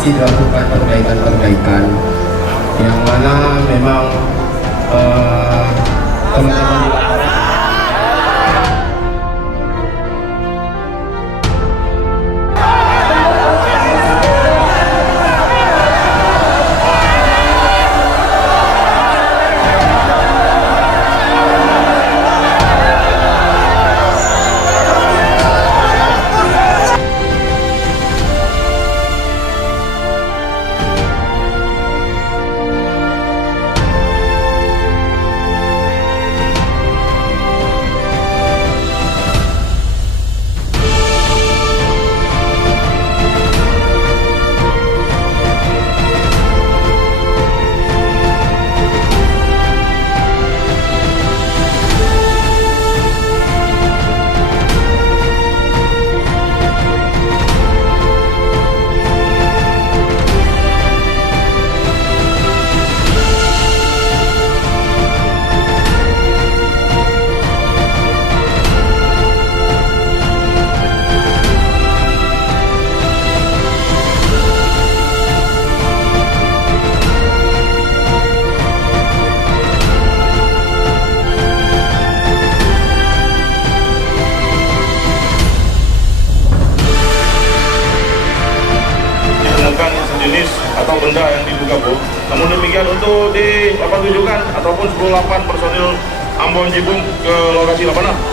masih dilakukan perbaikan-perbaikan yang mana memang teman-teman di lapangan jenis atau benda yang diduga bom. Namun demikian untuk di 8 rujukan ataupun 10-8 personil Ambon Cibung ke lokasi lapangan.